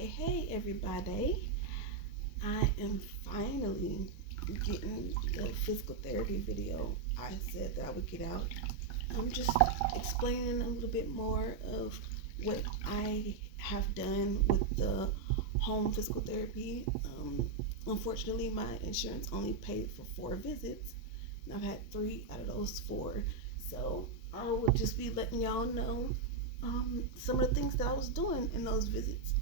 Hey everybody. I am finally getting the physical therapy video I said that I would get out. I'm just explaining a little bit more of what I have done with the home physical therapy. Unfortunately, my insurance only paid for 4 visits, and I've had 3 out of those 4. So I would just be letting y'all know some of the things that I was doing in those visits.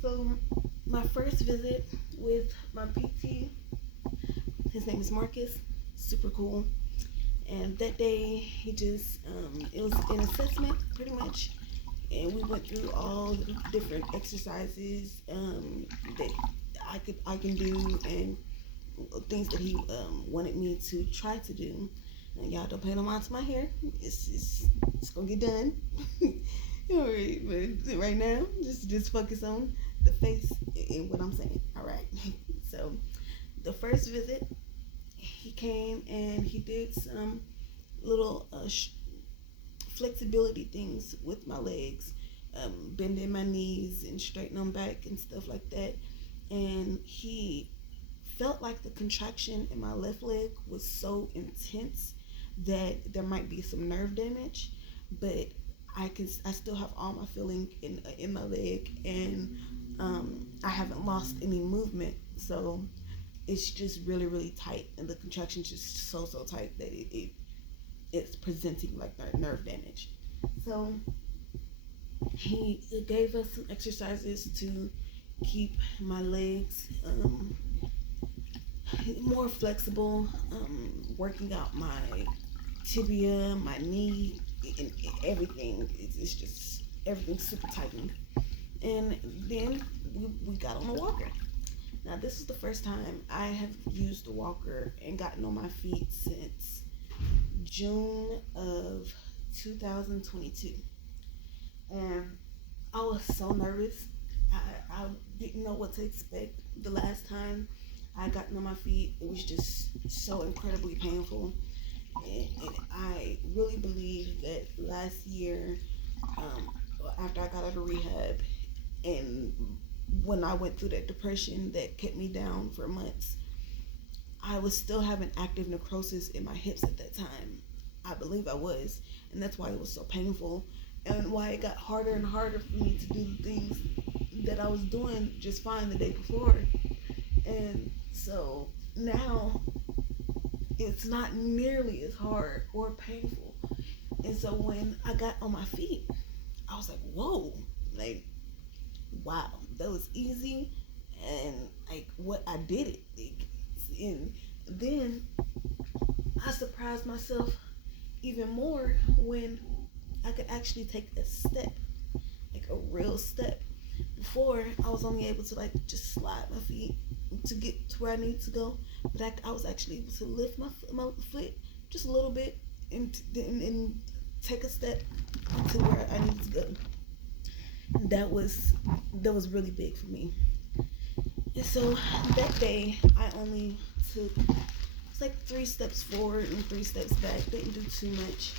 So my first visit with my PT, his name is Marcus, super cool. And that day he just it was an assessment pretty much, and we went through all the different exercises that I can do, and things that he wanted me to try to do. And y'all don't pay no mind to my hair. It's gonna get done. All right, but right now, just focus on the face and what I'm saying. All right. So the first visit, he came and he did some little flexibility things with my legs, bending my knees and straightening them back and stuff like that. And he felt like the contraction in my left leg was so intense that there might be some nerve damage, but I still have all my feeling in my leg, and I haven't lost any movement. So it's just really tight, and the contraction's just so tight that it's presenting like nerve damage. So he gave us some exercises to keep my legs more flexible, working out my tibia, my knee, and everything. It's just everything's super tightened. And then we got on the walker. Now this is the first time I have used the walker and gotten on my feet since June of 2022. And I was so nervous. I didn't know what to expect the last time I got on my feet. It was just so incredibly painful. And I really believe that last year, after I got out of rehab, and when I went through that depression that kept me down for months, I was still having active necrosis in my hips at that time. I believe I was, and that's why it was so painful, and why it got harder and harder for me to do the things that I was doing just fine the day before. And so now it's not nearly as hard or painful. And so when I got on my feet, I was like, whoa, like, wow, that was easy. And like, what I did it. And then I surprised myself even more when I could actually take a step, like a real step. Before, I was only able to like just slide my feet to get to where I need to go, but I was actually able to lift my foot just a little bit and take a step to where I needed to go. That was really big for me. And so that day, I only took it's like 3 steps forward and 3 steps back. Didn't do too much,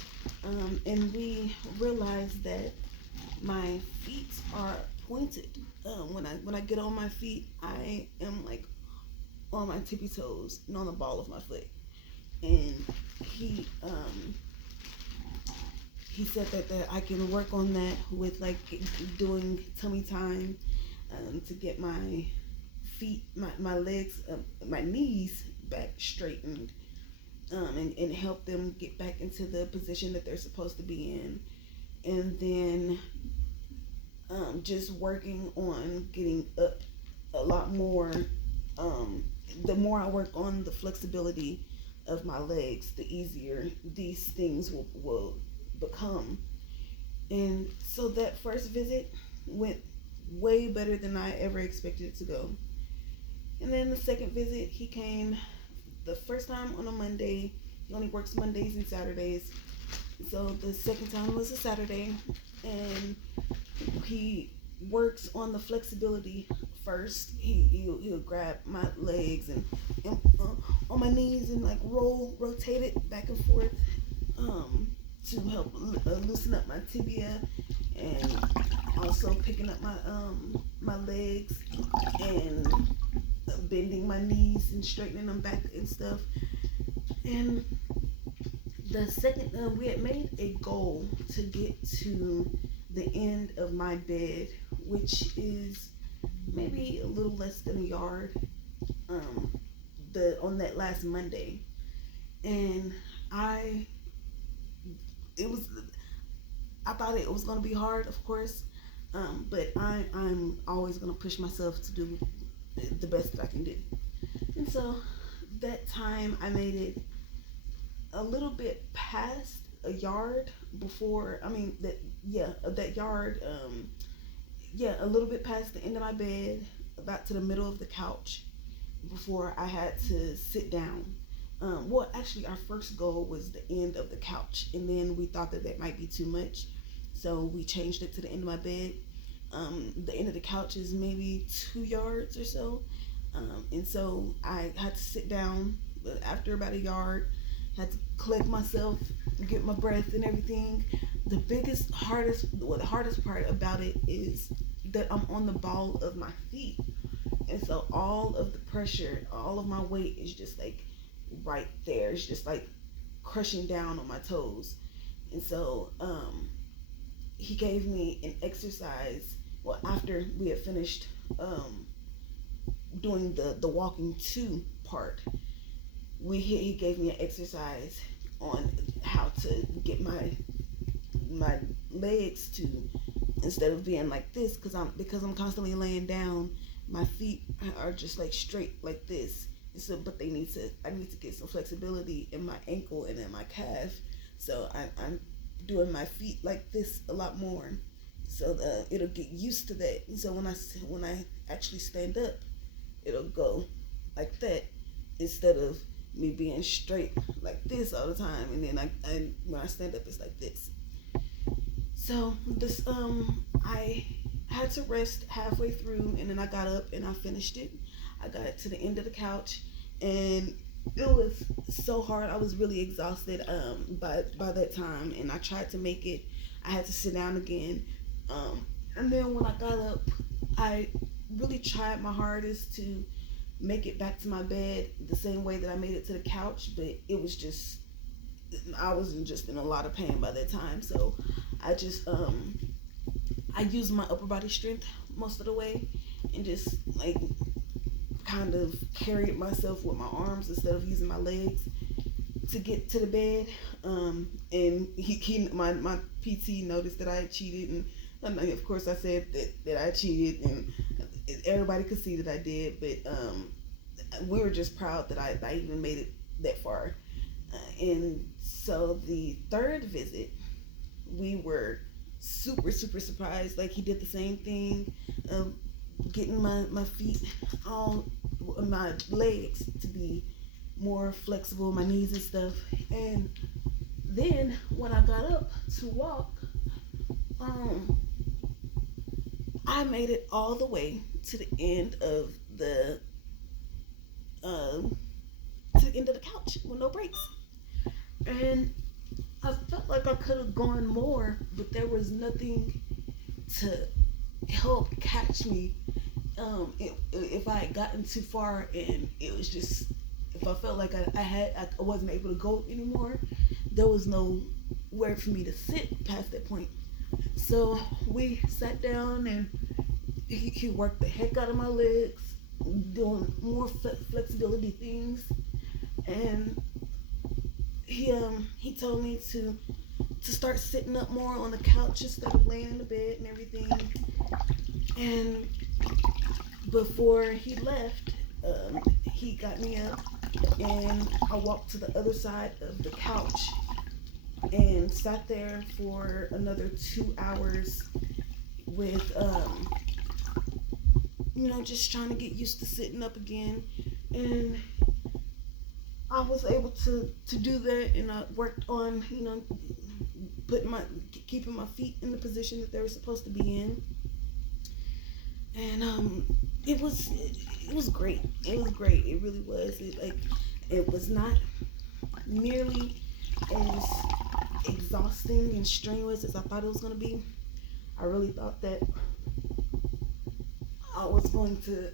and we realized that my feet are pointed. When I get on my feet, I am like on my tippy toes and on the ball of my foot. And he said that I can work on that with like doing tummy time, to get my feet, my legs, my knees back straightened, and help them get back into the position that they're supposed to be in. And then just working on getting up a lot more. The more I work on the flexibility of my legs, the easier these things will become. And so that first visit went way better than I ever expected it to go. And then the second visit, he came the first time on a Monday. He only works Mondays and Saturdays. So the second time was a Saturday, and he works on the flexibility first. He'll grab my legs and on my knees and like rotate it back and forth, to help loosen up my tibia and also picking up my legs and bending my knees and straightening them back and stuff. And the second, we had made a goal to get to the end of my bed, which is maybe a little less than a yard. Um, the on that last Monday, and I it was I thought it was gonna be hard, of course, but I'm always gonna push myself to do the best that I can do. And so that time I made it a little bit past a yard before. I mean that yeah that yard. Yeah, a little bit past the end of my bed, about to the middle of the couch before I had to sit down. Well, actually, our first goal was the end of the couch, and then we thought that that might be too much, so we changed it to the end of my bed. The end of the couch is maybe 2 yards or so, and so I had to sit down. But after about a yard, had to collect myself, get my breath and everything. The hardest part about it is that I'm on the ball of my feet, and so all of the pressure, all of my weight is just like right there. It's just like crushing down on my toes. And so he gave me an exercise. Well, after we had finished doing the walking to part, he gave me an exercise on how to get my legs to, instead of being like this, because I'm constantly laying down, my feet are just like straight like this. And so, but I need to get some flexibility in my ankle and in my calf. So I'm doing my feet like this a lot more, so it'll get used to that. And so when I actually stand up, it'll go like that, instead of me being straight like this all the time. And then I when I stand up, it's like this. So this I had to rest halfway through, and then I got up and I finished it. I got it to the end of the couch, and it was so hard. I was really exhausted by that time, and I tried to make it. I had to sit down again, and then when I got up, I really tried my hardest to make it back to my bed the same way that I made it to the couch, but it was just, I was just in a lot of pain by that time. So I just I used my upper body strength most of the way, and just like kind of carried myself with my arms instead of using my legs to get to the bed. And my PT noticed that I had cheated, and of course I said that I cheated, and everybody could see that I did. But we were just proud that I even made it that far. And so the third visit, we were super surprised. Like, he did the same thing, getting my feet, all my legs to be more flexible, my knees and stuff. And then when I got up to walk, I made it all the way to the end of the couch with no brakes. And I felt like I could have gone more, but there was nothing to help catch me. If I had gotten too far, and it was just, if I felt like I wasn't able to go anymore, there was nowhere for me to sit past that point. So we sat down, and he worked the heck out of my legs, doing more flexibility things, and he told me to start sitting up more on the couch instead of laying in the bed and everything. And before he left, he got me up, and I walked to the other side of the couch and sat there for another 2 hours with just trying to get used to sitting up again. And I was able to do that, and I worked on keeping my feet in the position that they were supposed to be in. And it was great. It was great. It really was. It was not nearly as exhausting and strenuous as I thought it was gonna be. I really thought that I was going to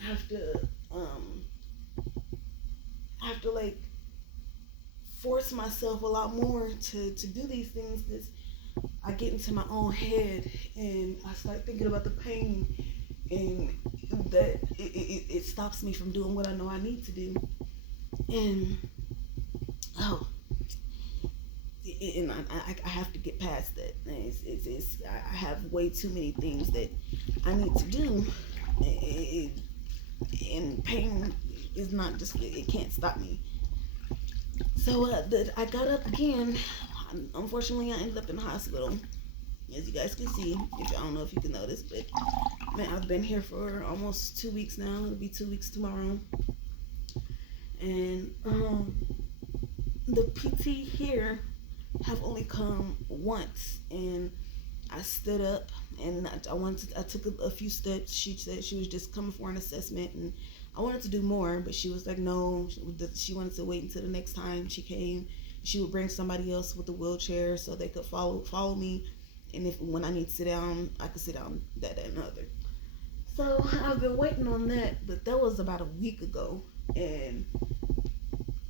have to have to like force myself a lot more to do these things, because I get into my own head and I start thinking about the pain, and that it stops me from doing what I know I need to do. And oh, and I have to get past that. I have way too many things that I need to do, and pain is not just, it can't stop me. So I got up again. Unfortunately, I ended up in the hospital, as you guys can see. If I don't know if you can notice, but man, I've been here for almost 2 weeks now. It'll be 2 weeks tomorrow, and the PT here have only come once, and I stood up and I took a few steps. She said she was just coming for an assessment, and I wanted to do more, but she was like, no, she wanted to wait until the next time she came. She would bring somebody else with a wheelchair so they could follow me, and if when I need to sit down, I could sit down that and other. So I've been waiting on that, but that was about a week ago, and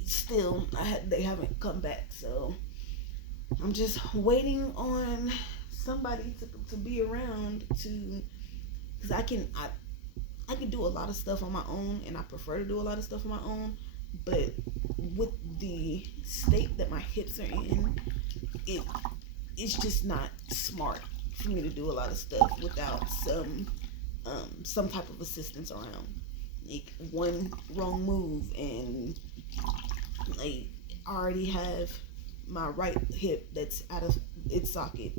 still they haven't come back. So I'm just waiting on somebody to be around to, because I can do a lot of stuff on my own, and I prefer to do a lot of stuff on my own. But with the state that my hips are in, it's just not smart for me to do a lot of stuff without some type of assistance around. Like one wrong move, and like I already have my right hip that's out of its socket.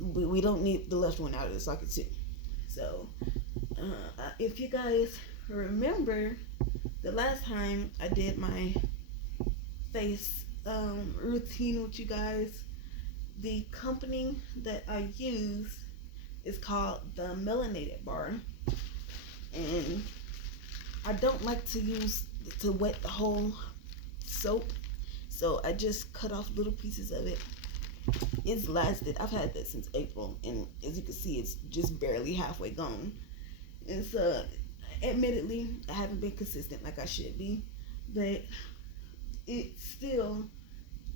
We don't need the left one out of the socket too. So if you guys remember, the last time I did my face routine with you guys, the company that I use is called the Melanated Bar, and I don't like to wet the whole soap, so I just cut off little pieces of it. It's lasted. I've had that since April, and as you can see, it's just barely halfway gone. And so, admittedly, I haven't been consistent like I should be, but it still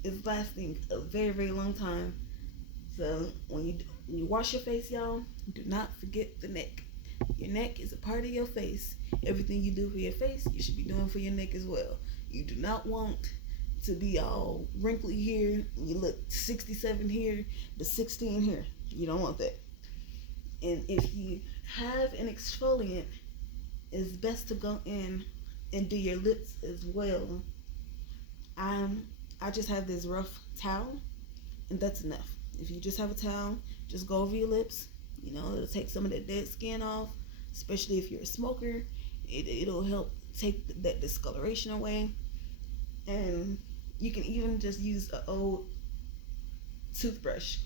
is lasting a very, very long time. So when you wash your face, y'all, do not forget the neck. Your neck is a part of your face. Everything you do for your face, you should be doing for your neck as well. You do not want to be all wrinkly here, you look 67 here, but 16 here. You don't want that. And if you have an exfoliant, it's best to go in and do your lips as well. I just have this rough towel, and that's enough. If you just have a towel, just go over your lips. You know, it'll take some of that dead skin off, especially if you're a smoker. It'll help take that discoloration away. And you can even just use an old toothbrush,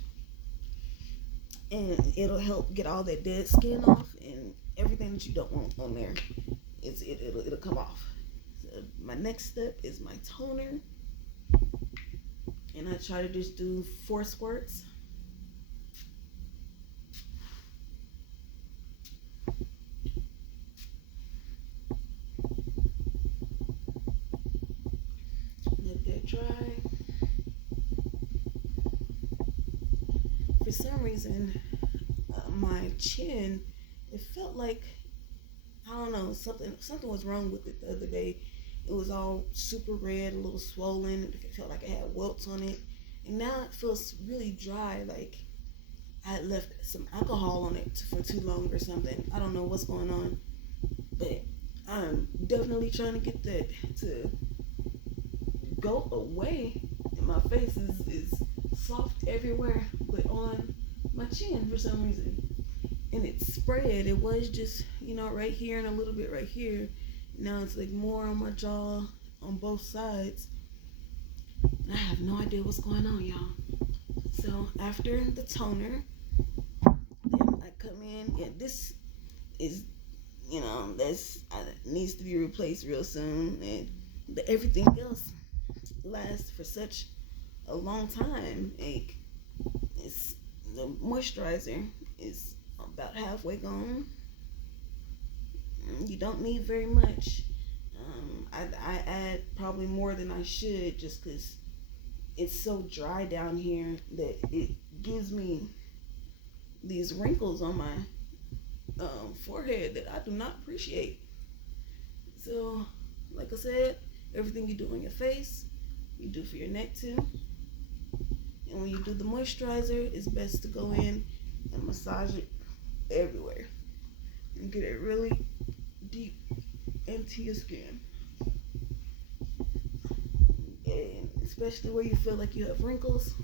and it'll help get all that dead skin off and everything that you don't want on there. It'll come off. So my next step is my toner, and I try to just do 4 squirts. Let that dry. For some reason, my chin, it felt like, I don't know, something was wrong with it the other day. It was all super red, a little swollen. It felt like it had welts on it. And now it feels really dry, like I had left some alcohol on it for too long or something. I don't know what's going on. But I'm definitely trying to get that to go away. And my face is soft everywhere, but on my chin for some reason. And it spread. It was just, right here and a little bit right here. Now it's like more on my jaw on both sides. I have no idea what's going on, y'all. So after the toner, then I come in. Yeah, this is, this needs to be replaced real soon. And everything else lasts for such a long time. Like, it's The moisturizer is about halfway gone. You don't need very much. I add probably more than I should just because it's so dry down here that it gives me these wrinkles on my forehead that I do not appreciate. So, like I said, everything you do on your face, you do for your neck too. And when you do the moisturizer, it's best to go in and massage it everywhere and get it really deep into your skin. And especially where you feel like you have wrinkles,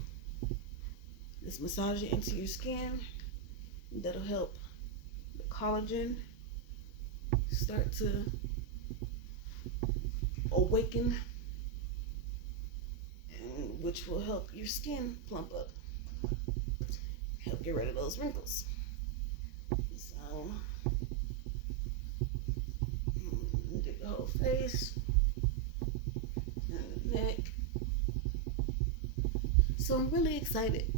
just massage it into your skin. That'll help the collagen start to awaken, and which will help your skin plump up, help get rid of those wrinkles. So, do the whole face and the neck. So I'm really excited.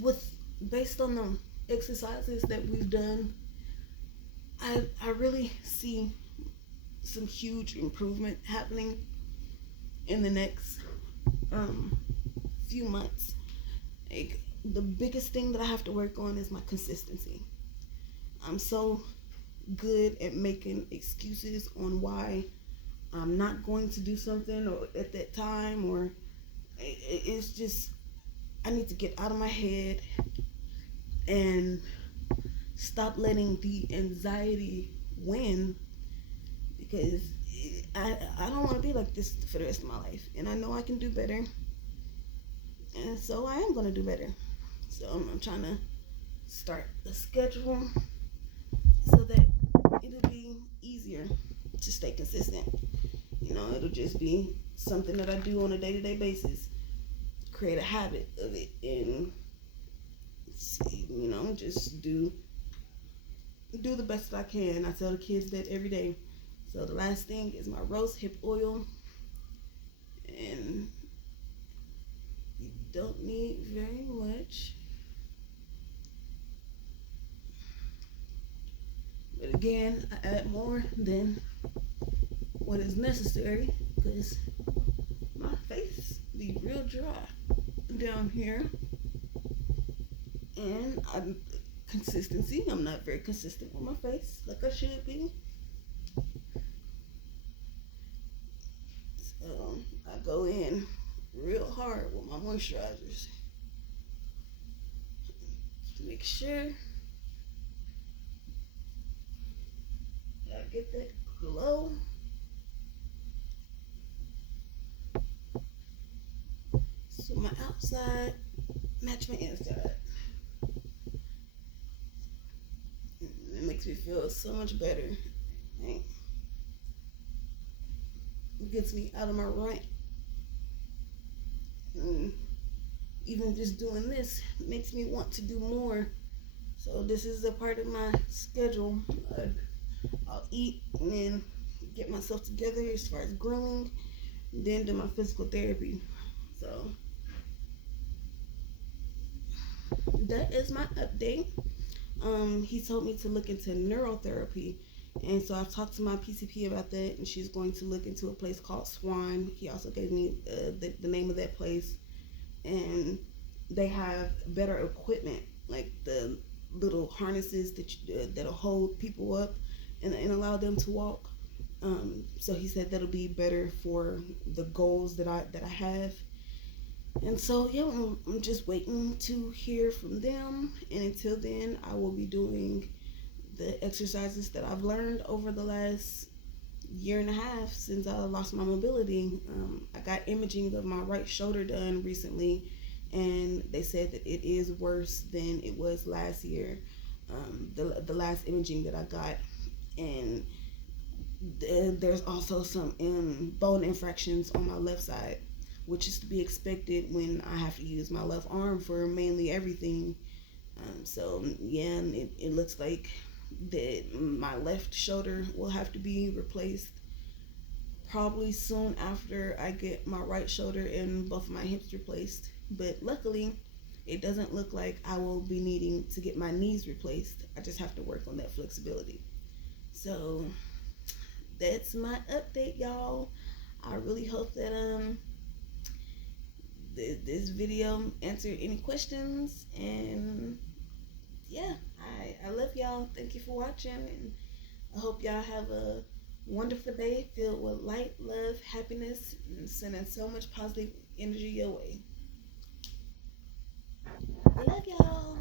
With based on the exercises that we've done, I really see some huge improvement happening in the next few months. Like, the biggest thing that I have to work on is my consistency. I'm so good at making excuses on why I'm not going to do something or at that time, or it's just I need to get out of my head and stop letting the anxiety win, because I don't want to be like this for the rest of my life, and I know I can do better, and so I am going to do better. So I'm trying to start the schedule so that it'll be easier to stay consistent. It'll just be something that I do on a day-to-day basis, create a habit of it, and just do the best that I can. I tell the kids that every day. So the last thing is my rose hip oil, and you don't need very much. But again, I add more than what is necessary because my face be real dry down here, and consistency. I'm not very consistent with my face like I should be. So I go in real hard with my moisturizers to make sure I get that glow. So my outside match my inside. It makes me feel so much better. Right? It gets me out of my rut. And even just doing this makes me want to do more. So this is a part of my schedule. I'll eat and then get myself together as far as grooming, then do my physical therapy. So that is my update. He told me to look into neurotherapy, and so I've talked to my PCP about that, and she's going to look into a place called Swan. He also gave me the name of that place, and they have better equipment, like the little harnesses that'll hold people up and allow them to walk. So he said that'll be better for the goals that I have. And so, yeah, I'm just waiting to hear from them. And until then, I will be doing the exercises that I've learned over the last year and a half since I lost my mobility. I got imaging of my right shoulder done recently, and they said that it is worse than it was last year, the last imaging that I got. And there's also some bone infractions on my left side, which is to be expected when I have to use my left arm for mainly everything. So yeah, it looks like that my left shoulder will have to be replaced probably soon after I get my right shoulder and both of my hips replaced. But luckily, it doesn't look like I will be needing to get my knees replaced. I just have to work on that flexibility. So that's my update, y'all. I really hope that this video answered any questions, and yeah, I love y'all. Thank you for watching, and I hope y'all have a wonderful day filled with light, love, happiness, and sending so much positive energy your way. I love y'all.